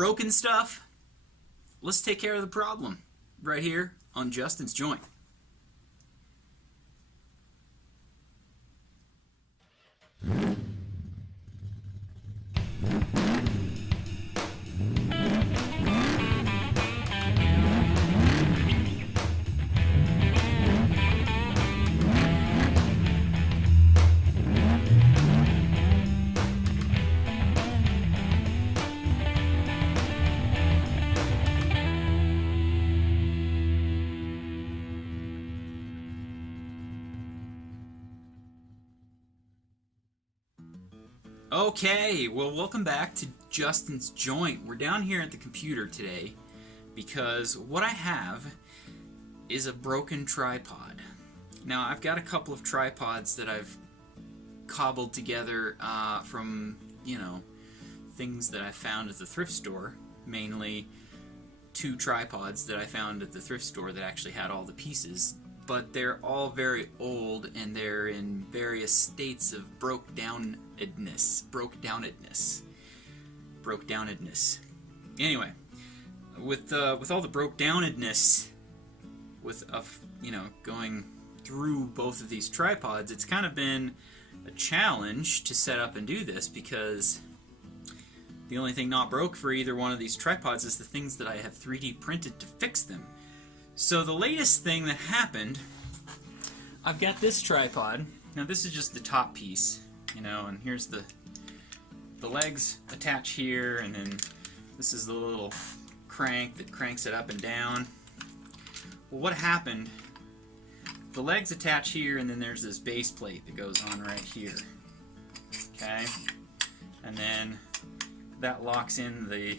broken stuff, let's take care of the problem right here on Justin's Joint. Okay, well, welcome back to Justin's Joint. We're down here at the computer today because what I have is a broken tripod. Now, I've got a couple of tripods that I've cobbled together from, you know, things that I found at the thrift store. Mainly 2 tripods that I found at the thrift store that actually had all the pieces. But they're all very old and they're in various states of broke-downedness. Anyway, with all the broke-downedness, you know, going through both of these tripods, it's kind of been a challenge to set up and do this because the only thing not broke for either one of these tripods is the things that I have 3D printed to fix them. So the latest thing that happened, I've got this tripod. Now this is just the top piece, you know, and here's the legs attach here, and then this is the little crank that cranks it up and down. Well, what happened, the legs attach here, and then there's this base plate that goes on right here. Okay? And then that locks in the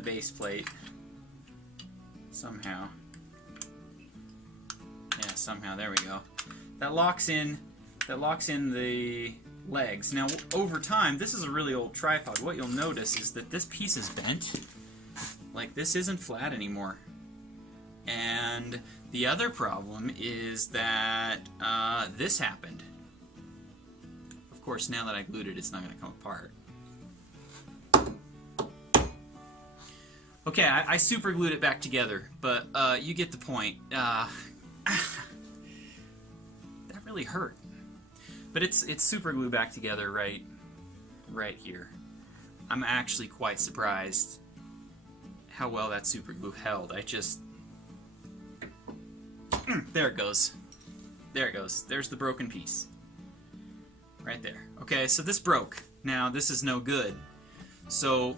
base plate. Somehow. Yeah, somehow. There we go. That locks in the legs. Now, over time, this is a really old tripod. What you'll notice is that this piece is bent. Like, this isn't flat anymore. And the other problem is that this happened. Of course, now that I glued it, it's not going to come apart. Okay, I super glued it back together, but you get the point. That really hurt. But it's super glued back together right here. I'm actually quite surprised how well that super glue held. There it goes. There it goes. There's the broken piece. Right there. Okay, so this broke. Now, this is no good. So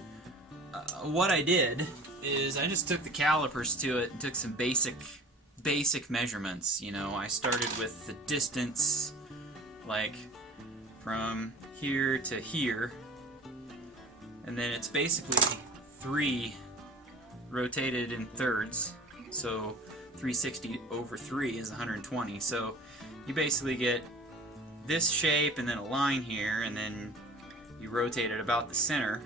what I did is I just took the calipers to it and took some basic measurements. You know, I started with the distance, like from here to here, and then it's basically 3 rotated in thirds. So 360 over 3 is 120. So you basically get this shape and then a line here, and then you rotate it about the center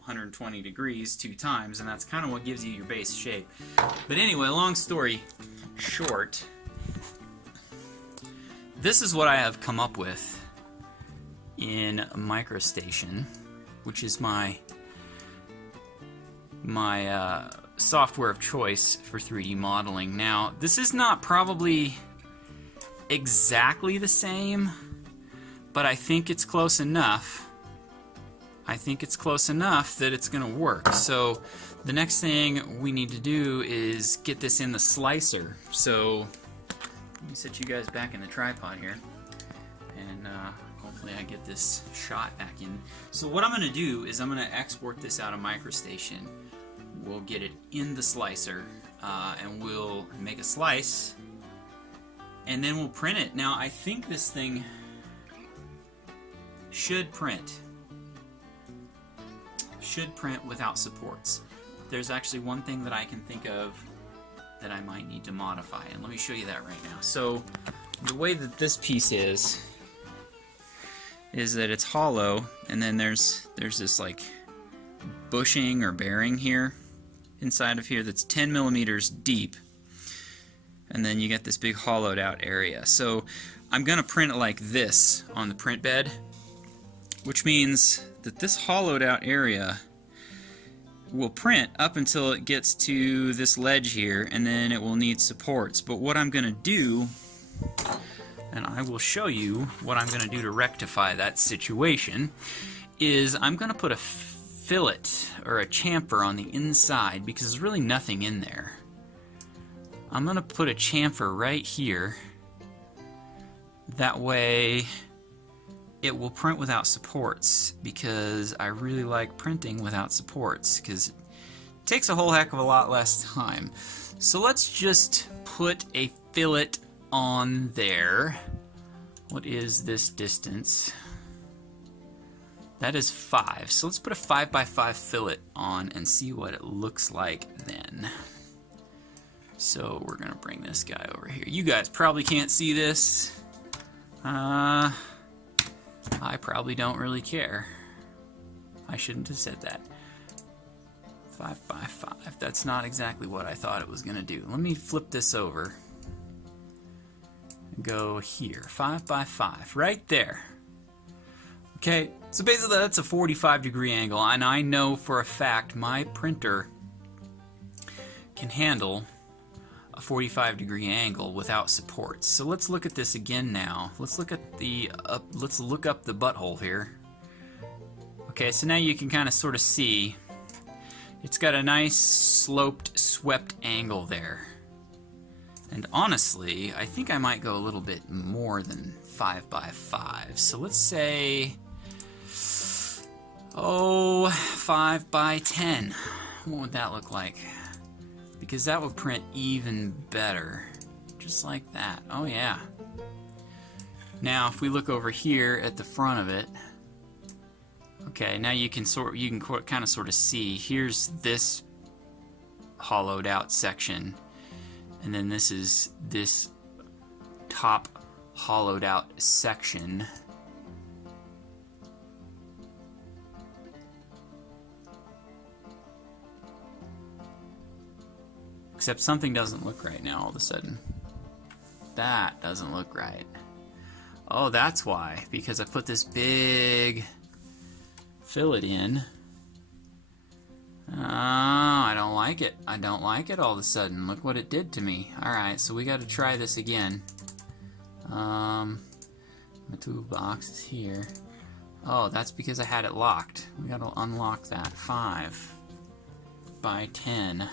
120 degrees 2 times, and that's kind of what gives you your base shape. But anyway, long story short, this is what I have come up with in MicroStation, which is my software of choice for 3D modeling. Now, this is not probably exactly the same, but I think it's close enough. I think it's close enough that it's going to work. So the next thing we need to do is get this in the slicer. So let me set you guys back in the tripod here, and hopefully I get this shot back in. So what I'm going to do is I'm going to export this out of MicroStation. We'll get it in the slicer, and we'll make a slice, and then we'll print it. Now, I think this thing should print without supports. There's actually one thing that I can think of that I might need to modify, and let me show you that right now. So the way that this piece is that it's hollow, and then there's this like bushing or bearing here inside of here that's 10 millimeters deep, and then you get this big hollowed out area. So I'm gonna print it like this on the print bed, which means that this hollowed out area will print up until it gets to this ledge here, and then it will need supports. But what I'm going to do, and I will show you what I'm going to do to rectify that situation, is I'm going to put a fillet or a chamfer on the inside because there's really nothing in there. I'm going to put a chamfer right here. That way it will print without supports, because I really like printing without supports because it takes a whole heck of a lot less time. So let's just put a fillet on there. What is this distance? That is 5. So let's put a 5x5 fillet on and see what it looks like then. So we're gonna bring this guy over here. You guys probably can't see this. I probably don't really care. I shouldn't have said that. 5x5. That's not exactly what I thought it was going to do. Let me flip this over. Go here. 5x5. Right there. Okay, so basically that's a 45-degree angle, and I know for a fact my printer can handle a 45-degree angle without supports. So let's look at this again now. Let's look at the let's look up the butthole here. Okay, so now you can kind of sort of see it's got a nice sloped, swept angle there. And honestly, I think I might go a little bit more than 5x5. So let's say, oh, 5x10. What would that look like? Because that would print even better. Just like that. Oh yeah. Now if we look over here at the front of it, okay, now you can kind of sort of see, here's this hollowed out section, and then this is this top hollowed out section. Except something doesn't look right now all of a sudden. That doesn't look right. Oh, that's why. Because I put this big fillet in. Oh, I don't like it. I don't like it all of a sudden. Look what it did to me. Alright, so we got to try this again. My toolbox is here. Oh, that's because I had it locked. We got to unlock that. 5x10.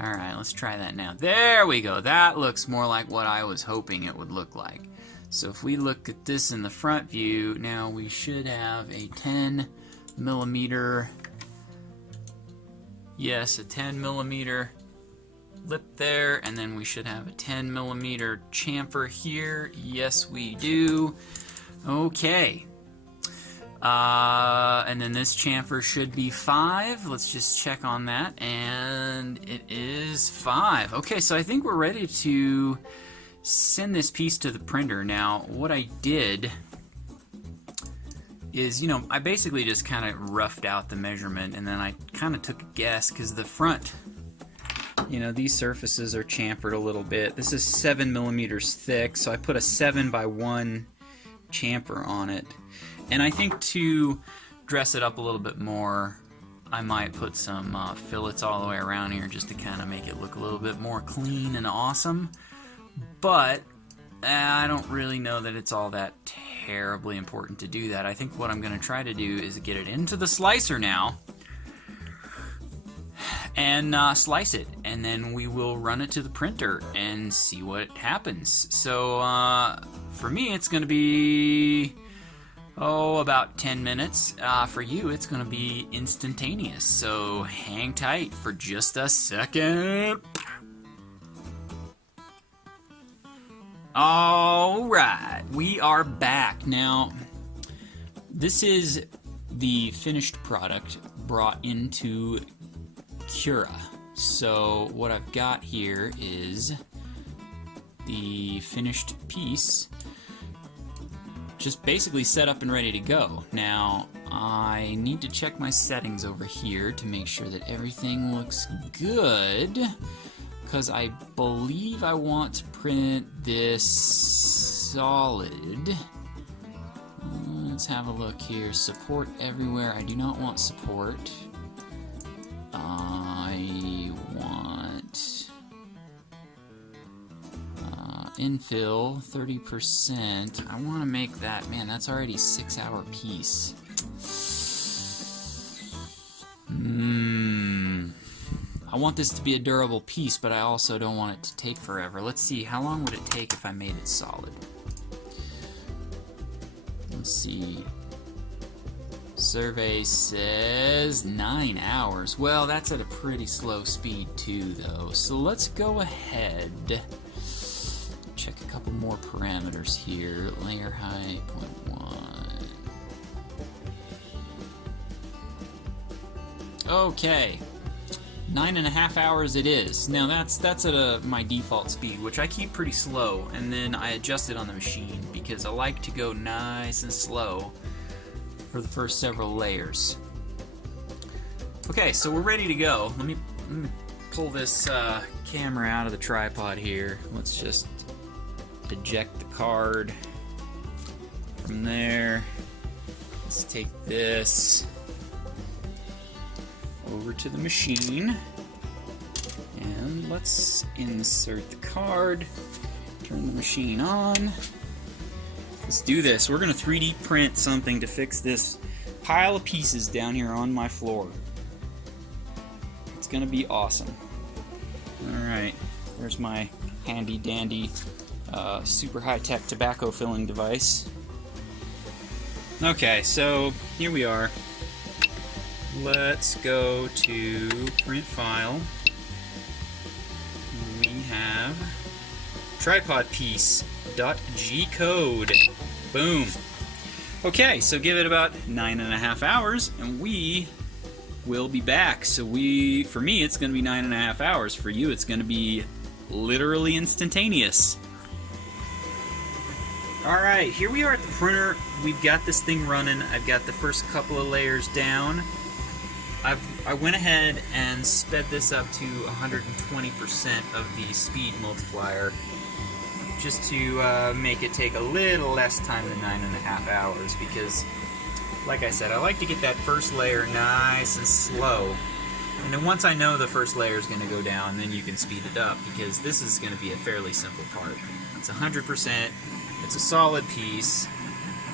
Alright, let's try that now. There we go. That looks more like what I was hoping it would look like. So if we look at this in the front view, now we should have a 10 millimeter, yes, a 10 millimeter lip there, and then we should have a 10 millimeter chamfer here. Yes, we do. Okay. And then this chamfer should be 5. Let's just check on that, and it is 5. Okay, so I think we're ready to send this piece to the printer. Now, what I did is, you know, I basically just kind of roughed out the measurement, and then I kind of took a guess, because the front, you know, these surfaces are chamfered a little bit. This is 7 millimeters thick, so I put a 7x1 chamfer on it. And I think to dress it up a little bit more, I might put some fillets all the way around here just to kind of make it look a little bit more clean and awesome. But I don't really know that it's all that terribly important to do that. I think what I'm going to try to do is get it into the slicer now and slice it, and then we will run it to the printer and see what happens. So for me, it's going to be about 10 minutes. For you, it's going to be instantaneous. So hang tight for just a second. Alright, we are back. Now, this is the finished product brought into Cura. So what I've got here is the finished piece, just basically set up and ready to go. Now, I need to check my settings over here to make sure that everything looks good, because I believe I want to print this solid. let's have a look here. Support everywhere. I do not want support. I want infill 30%. I want to make that, man, that's already a 6-hour piece. I want this to be a durable piece, but I also don't want it to take forever. Let's see, how long would it take if I made it solid? Let's see. Survey says 9 hours. Well, that's at a pretty slow speed too, though. So let's go ahead. Check a couple more parameters here. Layer height, 0.1. Okay. 9.5 hours it is. Now that's at my default speed, which I keep pretty slow, and then I adjust it on the machine because I like to go nice and slow for the first several layers. Okay, so we're ready to go. Let me pull this camera out of the tripod here. Let's just eject the card from there. Let's take this over to the machine, and let's insert the card, turn the machine on. Let's do this. We're going to 3D print something to fix this pile of pieces down here on my floor. It's going to be awesome. Alright, there's my handy dandy super high-tech tobacco filling device. Okay, so here we are. Let's go to print file. We have tripod piece.g code. Boom. Okay, so give it about 9.5 hours and we will be back. So for me it's going to be 9.5 hours. For you it's going to be literally instantaneous. Alright, here we are at the printer. We've got this thing running. I've got the first couple of layers down. I went ahead and sped this up to 120% of the speed multiplier just to make it take a little less time than 9.5 hours because, like I said, I like to get that first layer nice and slow. And then once I know the first layer is going to go down, then you can speed it up because this is going to be a fairly simple part. It's 100%, it's a solid piece,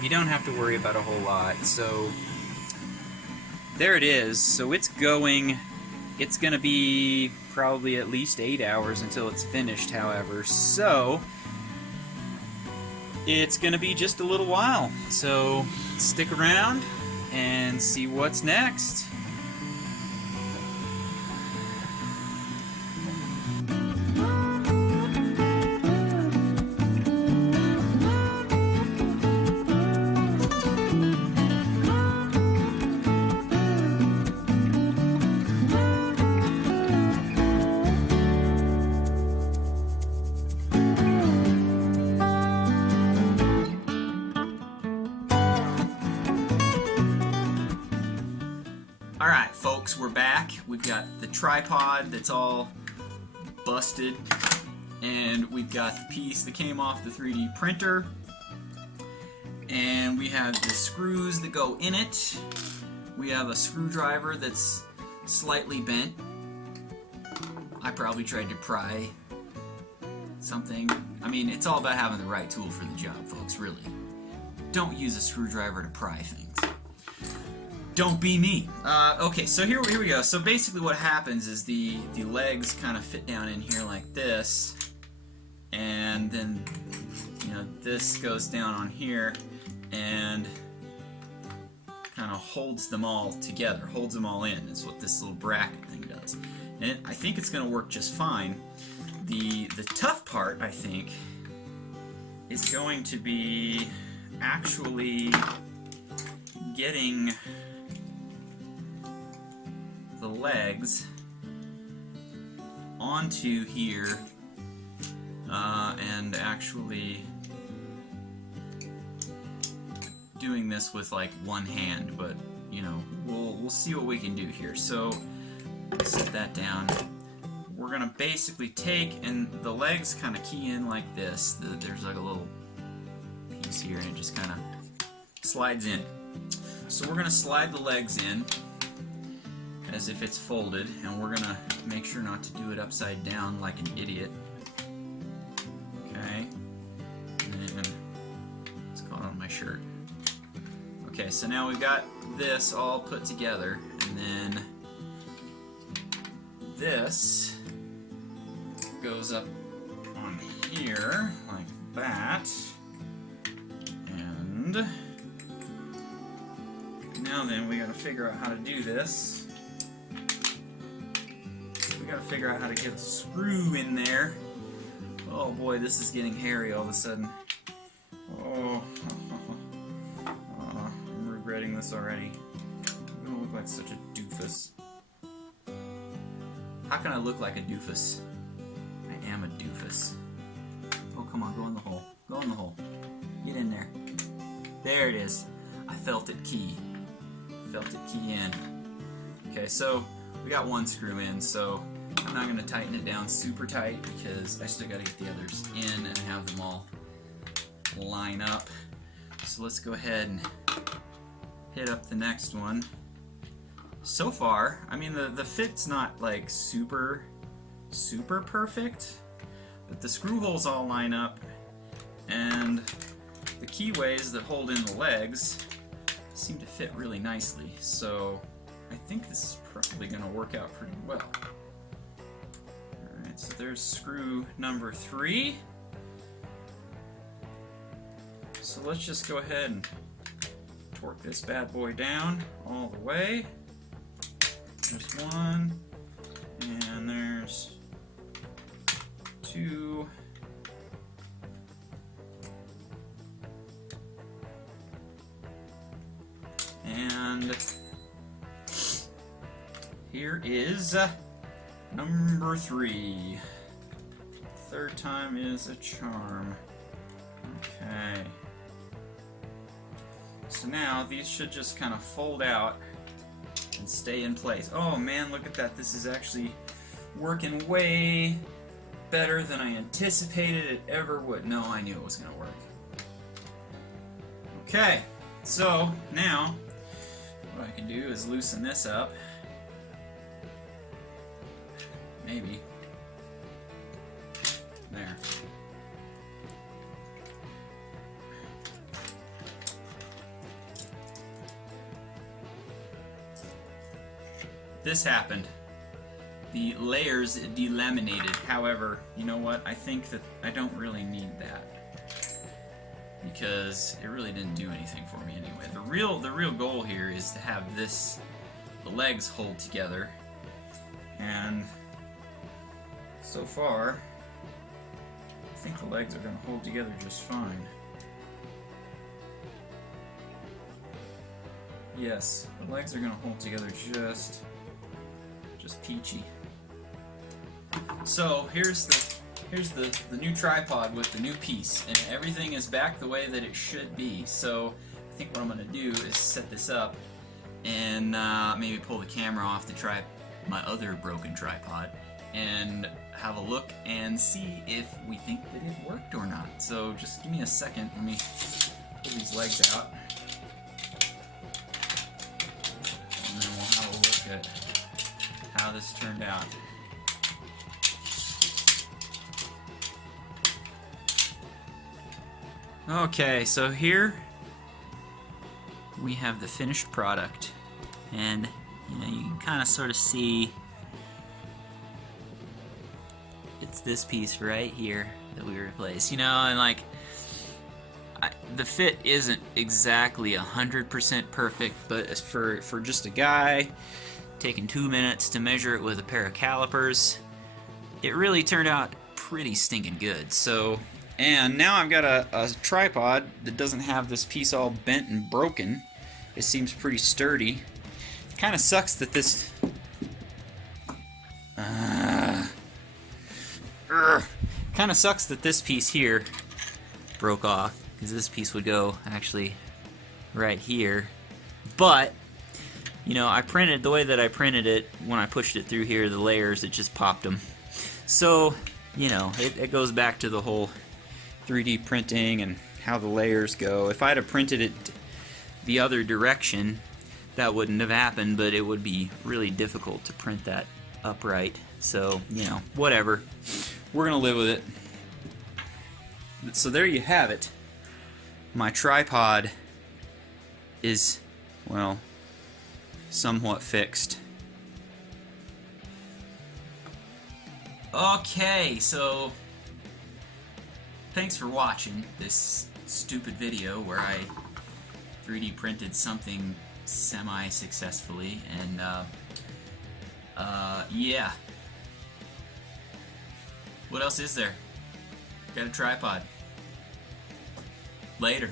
you don't have to worry about a whole lot. So there it is. So it's going to be probably at least 8 hours until it's finished, however. So it's going to be just a little while. So stick around and see what's next. Alright folks, we're back. We've got the tripod that's all busted, and we've got the piece that came off the 3D printer, and we have the screws that go in it. We have a screwdriver that's slightly bent. I probably tried to pry something. I mean, it's all about having the right tool for the job, folks, really. Don't use a screwdriver to pry things. Don't be me. Okay, so here we go. So basically what happens is the legs kind of fit down in here like this, and then, you know, this goes down on here and kind of holds them all together, holds them all in, is what this little bracket thing does. And I think it's going to work just fine. The tough part, I think, is going to be actually getting the legs onto here and actually doing this with like one hand, but you know, we'll see what we can do here. So set that down. We're gonna basically take, and the legs kind of key in like this. There's like a little piece here, and it just kind of slides in. So we're going to slide the legs in as if it's folded, and we're going to make sure not to do it upside down like an idiot. Okay, and it's caught on my shirt. Okay, so now we've got this all put together, and then this goes up on here like that, and now then we gotta figure out how to do this. We gotta figure out how to get a screw in there. Oh boy, this is getting hairy all of a sudden. Oh, I'm regretting this already. I'm gonna look like such a doofus. How can I look like a doofus? I am a doofus. Oh, come on, go in the hole. Go in the hole. Get in there. There it is. I felt it key. Felt it key in. Okay, so we got one screw in, so I'm not going to tighten it down super tight because I still got to get the others in and have them all line up. So let's go ahead and hit up the next one. So far, I mean, the fit's not like super perfect, but the screw holes all line up, and the keyways that hold in the legs seem to fit really nicely. So I think this is probably going to work out pretty well. Alright, so there's screw number 3. So let's just go ahead and torque this bad boy down all the way. There's 1, and there's 2. And here is number 3. Third time is a charm. Okay. So now these should just kind of fold out and stay in place. Oh man, look at that. This is actually working way better than I anticipated it ever would. No, I knew it was going to work. Okay, so now what I can do is loosen this up. Maybe. There. This happened. The layers delaminated. However, you know what? I think that I don't really need that, because it really didn't do anything for me anyway. The real goal here is to have the legs hold together, and so far I think the legs are going to hold together just fine. Yes, the legs are going to hold together just peachy. So here's the new tripod with the new piece, and everything is back the way that it should be. So I think what I'm going to do is set this up and maybe pull the camera off my other broken tripod and have a look and see if we think that it worked or not. So just give me a second. Let me pull these legs out, and then we'll have a look at how this turned out. Okay, so here we have the finished product, and you can kind of sort of see it's this piece right here that we replaced, and like the fit isn't exactly 100% perfect, but for just a guy taking 2 minutes to measure it with a pair of calipers, it really turned out pretty stinking good. So, and now I've got a tripod that doesn't have this piece all bent and broken. It seems pretty sturdy. It kind of sucks that this kind of sucks that this piece here broke off, because this piece would go actually right here. But I printed the way that I printed it. When I pushed it through here, the layers, it just popped them. So, it goes back to the whole 3D printing and how the layers go. If I'd have printed it the other direction, that wouldn't have happened, but it would be really difficult to print that upright. So, you know, whatever. We're going to live with it. So there you have it. My tripod is, well, somewhat fixed. Okay, so thanks for watching this stupid video where I 3D printed something semi-successfully, and yeah. What else is there? Got a tripod. Later.